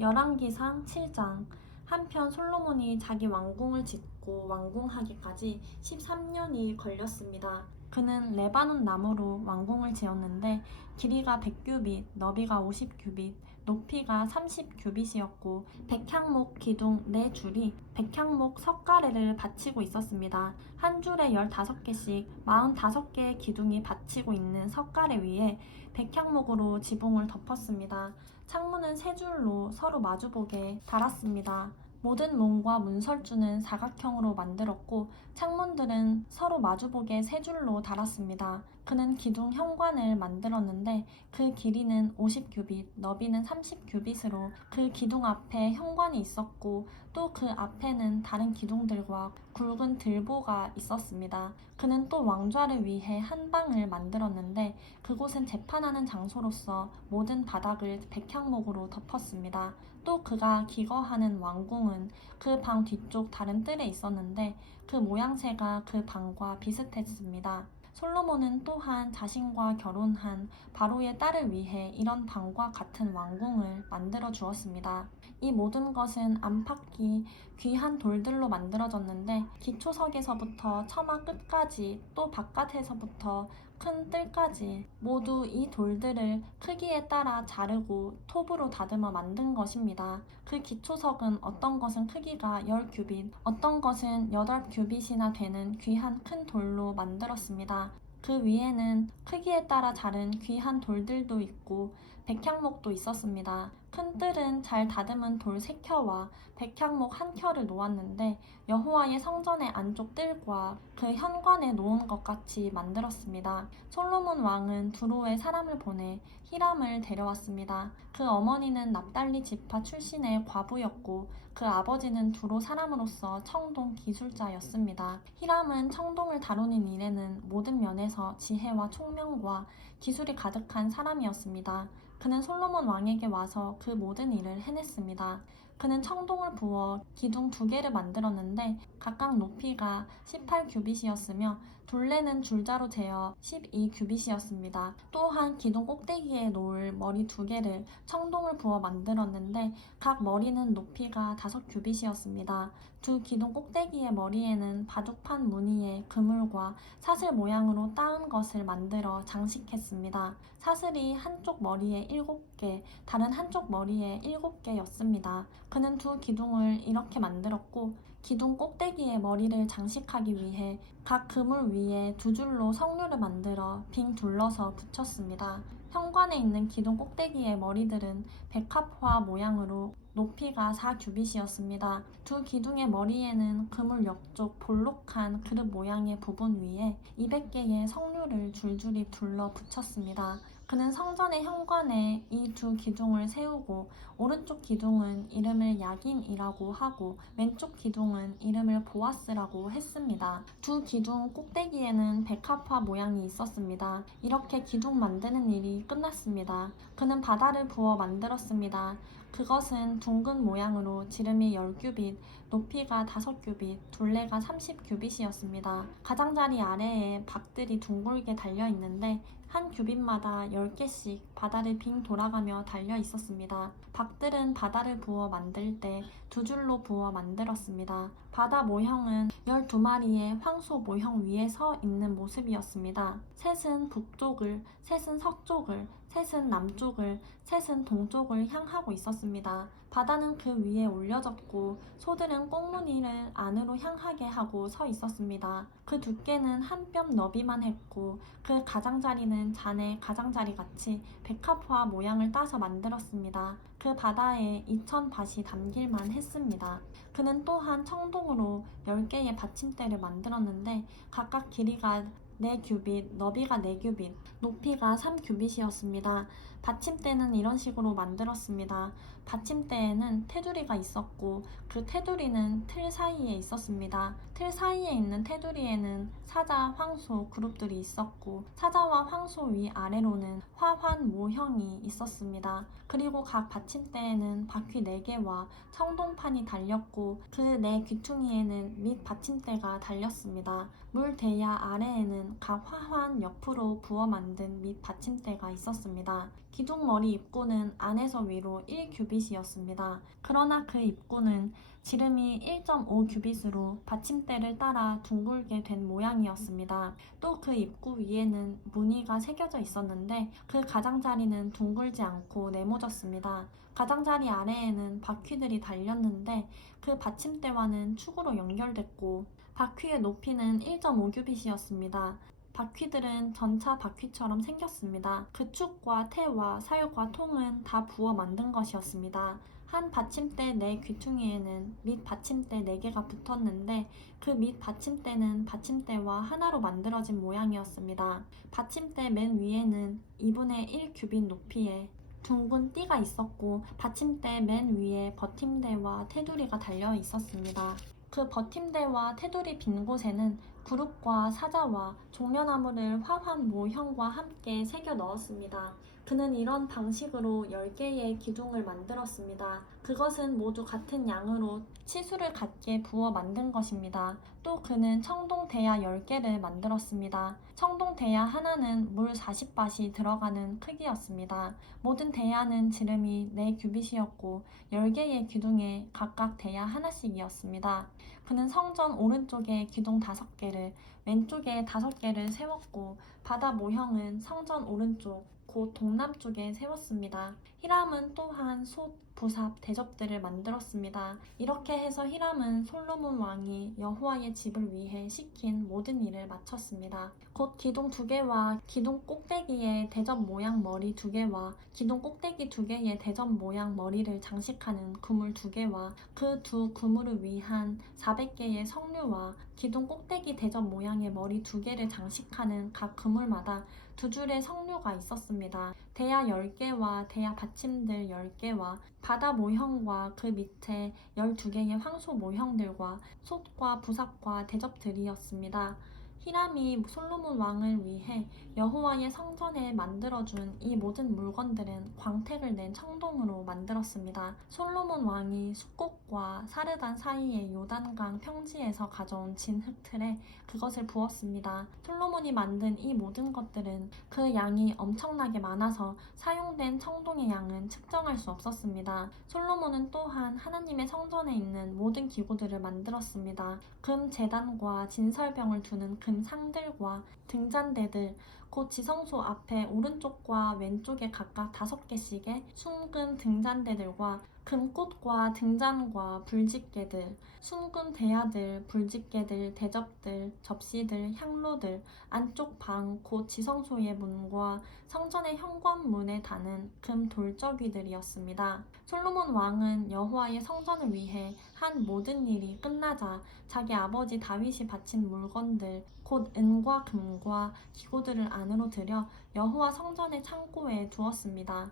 열왕기상 7장. 한편 솔로몬이 자기 왕궁을 짓고 완공하기까지 13년이 걸렸습니다. 그는 레바논 나무로 왕궁을 지었는데 길이가 100규빗, 너비가 50규빗, 높이가 30규빗이었고 백향목 기둥 4줄이 백향목 석가래를 받치고 있었습니다. 한 줄에 15개씩 45개의 기둥이 받치고 있는 석가래 위에 백향목으로 지붕을 덮었습니다. 창문은 3줄로 서로 마주보게 달았습니다. 모든 문과 문설주는 사각형으로 만들었고 창문들은 서로 마주보게 3줄로 달았습니다. 그는 기둥 현관을 만들었는데 그 길이는 50규빗, 너비는 30규빗으로 그 기둥 앞에 현관이 있었고 또 그 앞에는 다른 기둥들과 굵은 들보가 있었습니다. 그는 또 왕좌를 위해 한 방을 만들었는데 그곳은 재판하는 장소로서 모든 바닥을 백향목으로 덮었습니다. 또 그가 기거하는 왕궁은 그 방 뒤쪽 다른 뜰에 있었는데 그 모양새가 그 방과 비슷했습니다. 솔로몬은 또한 자신과 결혼한 바로의 딸을 위해 이런 방과 같은 왕궁을 만들어 주었습니다. 이 모든 것은 안팎이 귀한 돌들로 만들어졌는데 기초석에서부터 처마 끝까지 또 바깥에서부터 큰 뜰까지 모두 이 돌들을 크기에 따라 자르고 톱으로 다듬어 만든 것입니다. 그 기초석은 어떤 것은 크기가 10규빗, 어떤 것은 8규빗이나 되는 귀한 큰 돌로 만들었습니다. 그 위에는 크기에 따라 자른 귀한 돌들도 있고 백향목도 있었습니다. 큰 뜰은 잘 다듬은 돌 3켜와 백향목 1켜를 놓았는데 여호와의 성전의 안쪽 뜰과 그 현관에 놓은 것 같이 만들었습니다. 솔로몬 왕은 두로에 사람을 보내 히람을 데려왔습니다. 그 어머니는 납달리 지파 출신의 과부였고 그 아버지는 두로 사람으로서 청동 기술자였습니다. 히람은 청동을 다루는 일에는 모든 면에서 지혜와 총명과 기술이 가득한 사람이었습니다. 그는 솔로몬 왕에게 와서 그 모든 일을 해냈습니다. 그는 청동을 부어 기둥 2개를 만들었는데 각각 높이가 18규빗이었으며 둘레는 줄자로 재어 12규빗이었습니다. 또한 기둥 꼭대기에 놓을 머리 2개를 청동을 부어 만들었는데 각 머리는 높이가 5규빗이었습니다. 두 기둥 꼭대기의 머리에는 바둑판 무늬의 그물과 사슬 모양으로 따은 것을 만들어 장식했습니다. 사슬이 한쪽 머리에 7개, 다른 한쪽 머리에 7개였습니다. 그는 두 기둥을 이렇게 만들었고 기둥 꼭대기에 머리를 장식하기 위해 각 그물 위에 2줄로 석류를 만들어 빙 둘러서 붙였습니다. 현관에 있는 기둥 꼭대기의 머리들은 백합화 모양으로 높이가 4규빗이었습니다. 두 기둥의 머리에는 그물 옆쪽 볼록한 그릇 모양의 부분 위에 200개의 석류를 줄줄이 둘러 붙였습니다. 그는 성전의 현관에 이 두 기둥을 세우고 오른쪽 기둥은 이름을 야긴이라고 하고 왼쪽 기둥은 이름을 보아스라고 했습니다. 두 기둥 꼭대기에는 백합화 모양이 있었습니다. 이렇게 기둥 만드는 일이 끝났습니다. 그는 바다를 부어 만들었습니다. 그것은 둥근 모양으로 지름이 10규빗, 높이가 5규빗, 둘레가 30규빗이었습니다. 가장자리 아래에 박들이 둥글게 달려 있는데 한 규빗마다 10개씩 바다를 빙 돌아가며 달려 있었습니다. 박들은 바다를 부어 만들 때 2줄로 부어 만들었습니다. 바다 모형은 12마리의 황소 모형 위에 서 있는 모습이었습니다. 셋은 북쪽을, 셋은 서쪽을, 셋은 남쪽을, 셋은 동쪽을 향하고 있었습니다. 바다는 그 위에 올려졌고 소들은 꽁무니를 안으로 향하게 하고 서 있었습니다. 그 두께는 한 뼘 너비만 했고 그 가장자리는 잔의 가장자리 같이 백합화 모양을 따서 만들었습니다. 그 바다에 2000밭이 담길만 했습니다. 그는 또한 청동으로 10개의 받침대를 만들었는데 각각 길이가 4규빗, 너비가 4규빗, 높이가 3규빗이었습니다. 받침대는 이런 식으로 만들었습니다. 받침대에는 테두리가 있었고 그 테두리는 틀 사이에 있었습니다. 틀 사이에 있는 테두리에는 사자, 황소 그룹들이 있었고 사자와 황소 위 아래로는 화환 모형이 있었습니다. 그리고 각 받침대에는 바퀴 4개와 청동판이 달렸고 그 4귀퉁이에는 밑 받침대가 달렸습니다. 물 대야 아래에는 각 화환 옆으로 부어 만든 밑 받침대가 있었습니다. 기둥머리 입구는 안에서 위로 1규빗이었습니다. 그러나 그 입구는 지름이 1.5규빗으로 받침대를 따라 둥글게 된 모양이었습니다. 또 그 입구 위에는 무늬가 새겨져 있었는데 그 가장자리는 둥글지 않고 네모졌습니다. 가장자리 아래에는 바퀴들이 달렸는데 그 받침대와는 축으로 연결됐고 바퀴의 높이는 1.5규빗이었습니다. 바퀴들은 전차 바퀴처럼 생겼습니다. 그 축과 태와 살과 통은 다 부어 만든 것이었습니다. 한 받침대 네 귀퉁이에는 밑 받침대 4개가 붙었는데 그 밑 받침대는 받침대와 하나로 만들어진 모양이었습니다. 받침대 맨 위에는 2분의 1 규빗 높이에 둥근 띠가 있었고 받침대 맨 위에 버팀대와 테두리가 달려 있었습니다. 그 버팀대와 테두리 빈 곳에는 구룹과 사자와 종려나무를 화환 모형과 함께 새겨 넣었습니다. 그는 이런 방식으로 10개의 기둥을 만들었습니다. 그것은 모두 같은 양으로 치수를 같게 부어 만든 것입니다. 또 그는 청동대야 10개를 만들었습니다. 청동대야 하나는 물 40밭이 들어가는 크기였습니다. 모든 대야는 지름이 4규빗이었고 10개의 기둥에 각각 대야 하나씩이었습니다. 그는 성전 오른쪽에 기둥 5개를, 왼쪽에 5개를 세웠고 바다 모형은 성전 오른쪽, 곧 동남쪽에 세웠습니다. 히람은 또한 솥, 부삽, 대접들을 만들었습니다. 이렇게 해서 히람은 솔로몬 왕이 여호와의 집을 위해 시킨 모든 일을 마쳤습니다. 곧 기둥 2개와 기둥 꼭대기에 대접 모양 머리 2개와 기둥 꼭대기 2개의 대접 모양 머리를 장식하는 그물 2개와 그 두 그물을 위한 400개의 석류와 기둥 꼭대기 대접 모양의 머리 2개를 장식하는 각 그물마다 2줄의 석류가 있었습니다. 대야 10개와 대야 받침들 10개와 바다 모형과 그 밑에 12개의 황소 모형들과 솥과 부삽과 대접들이었습니다. 히람이 솔로몬 왕을 위해 여호와의 성전에 만들어준 이 모든 물건들은 광택을 낸 청동으로 만들었습니다. 솔로몬 왕이 숫꽃과 사르단 사이의 요단강 평지에서 가져온 진 흙틀에 그것을 부었습니다. 솔로몬이 만든 이 모든 것들은 그 양이 엄청나게 많아서 사용된 청동의 양은 측정할 수 없었습니다. 솔로몬은 또한 하나님의 성전에 있는 모든 기구들을 만들었습니다. 금 제단과 진설병을 두는 금 상들과 등잔대들, 곧 지성소 앞에 오른쪽과 왼쪽에 각각 5개씩의 순금 등잔대들과 금꽃과 등잔과 불집게들, 순금 대야들, 불집게들, 대접들, 접시들, 향로들, 안쪽 방, 곧 지성소의 문과 성전의 현관문에 다는 금 돌저귀들이었습니다. 솔로몬 왕은 여호와의 성전을 위해 한 모든 일이 끝나자 자기 아버지 다윗이 바친 물건들, 곧 은과 금과 기구들을 안으로 들여 여호와 성전의 창고에 두었습니다.